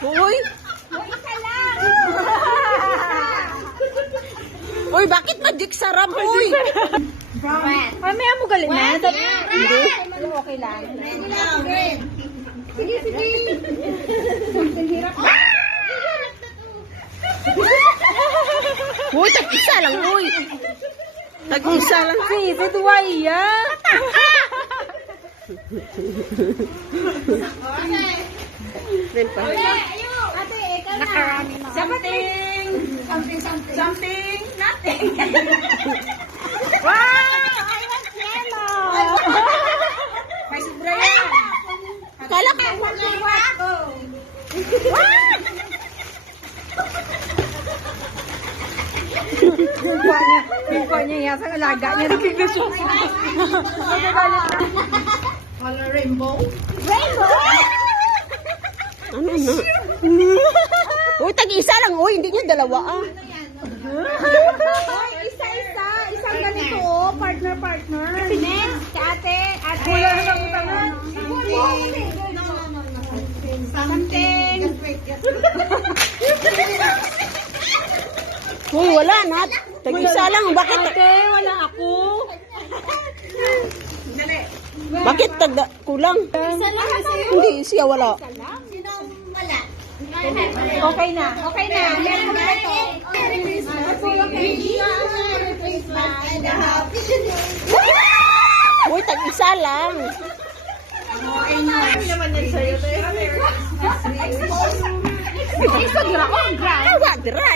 Uy! Isa lang. Uy, bakit magic sarap? Uy! Ay, may amo galing na. Hindi. Okay lang. Green. Sige, sige. Ang hirap. Uy, tag-isa lang, uy. Tag-isa lang. Favorite waya. Then pa. Ate, ikaw na. Nakarami na. Something. Nothing. Wow! I want yellow. May sobra yan. Kala ka. Yung kwa niya yata, alaga niya. Nakigasok. Color rainbow. Ano na? Uy, tag-isa lang, uy. Hindi niya dalawa, ah. Isa-isa. Isang ganito, oh. Partner. Next, ate. Wala na bang utangan? Something. Uy, wala na. Tag-isa lang. Bakit? Ate, wala ako. Bakit kulang? Isa lang kasi. Hindi, siya wala. Sino wala? Okay na. Meron ko na ito. Merry Christmas. Merry Christmas and a happy New Year. Uy, tag-isa lang. Ano naman yan sa'yo? Isa, gira ko. Awa, dira.